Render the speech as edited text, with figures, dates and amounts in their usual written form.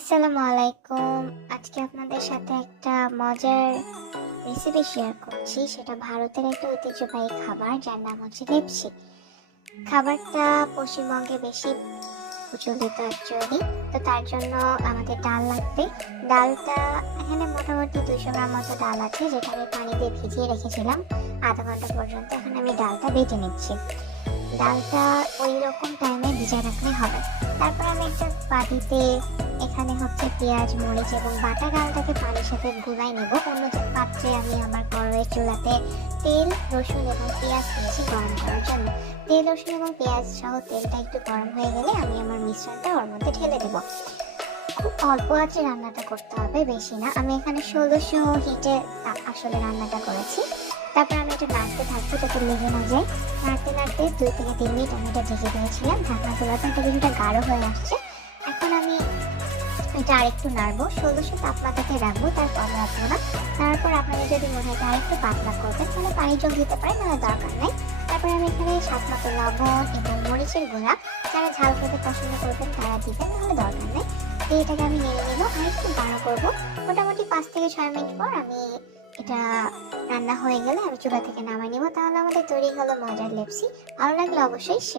আসসালামু আলাইকুম। আজকে আপনাদের সাথে একটা মজার রেসিপি শেয়ার করছি। সেটা ভারতের একটা ঐতিহ্যবাহী খাবার, যার নাম হচ্ছে লেপসি। খাবারটা পশ্চিমবঙ্গে বেশি প্রচলিত অ্যাকচুয়ালি। তো তার জন্য আমাদের ডাল লাগবে। ডালটা এখানে মোটামুটি 200 গ্রাম মতো ডাল আছে, যেটা আমি পানি দিয়ে ভিজিয়ে রেখেছিলাম আধা ঘন্টা পর্যন্ত। এখন আমি ডালটা বেটে নিচ্ছি। ডালটা ওই রকম টাইমে ভিজিয়ে রাখলে হবে। তারপর আমি একটা বাটিতে এখানে হচ্ছে পেঁয়াজ, মরিচ এবং বাটা ডালটাকে পানির সাথে গুলাই নেব। অন্য যে পাত্রে আমি আমার কড়াইয়ের চুলাতে তেল, রসুন এবং পেঁয়াজ দিয়েছি গরম করার জন্য। তেল, রসুন এবং পেঁয়াজ সহ তেলটা একটু গরম হয়ে গেলে আমি আমার মিশ্রণটা ওর মধ্যে ঢেলে দেবো। খুব অল্প আঁচে রান্নাটা করতে হবে, বেশি না। আমি এখানে 1600 হিটে আসলে রান্নাটা করেছি। তারপর আমি এটা নাড়তে থাকবো যাতে লেগে না যায়। নাড়তে নাড়তে 2 থেকে 3 মিনিট আমি এটা ঢেকে দিয়েছিলাম ঢাকনা খোলাতে। এটা কিছুটা গাঢ় হয়ে আসছে। এখন আমি এটা আরেকটু নাড়বো, 1600 তাপমাত্রাতে রাখবো, তারপর রাখবো না। তারপর আপনাদের যদি মনে হয় এটা আরেকটু পাতলা করবেন, তাহলে পানি জল দিতে পারেন, তাহলে দরকার নেই। তারপরে আমি এখানে স্বাদ মতো লবণ এবং মরিচের গুঁড়া, যারা ঝাল খেতে পছন্দ করবেন তারা দিবেন, তাহলে দরকার নেই। এটাকে আমি নেড়ে নেবো আর একটু গাঢ় করবো। মোটামুটি 5 থেকে 6 মিনিট পর আমি এটা রান্না হয়ে গেলে আমি চুলা থেকে নামাই নিব। তাহলে আমাদের তৈরি হলো মজার লেপসি। ভালো লাগলে অবশ্যই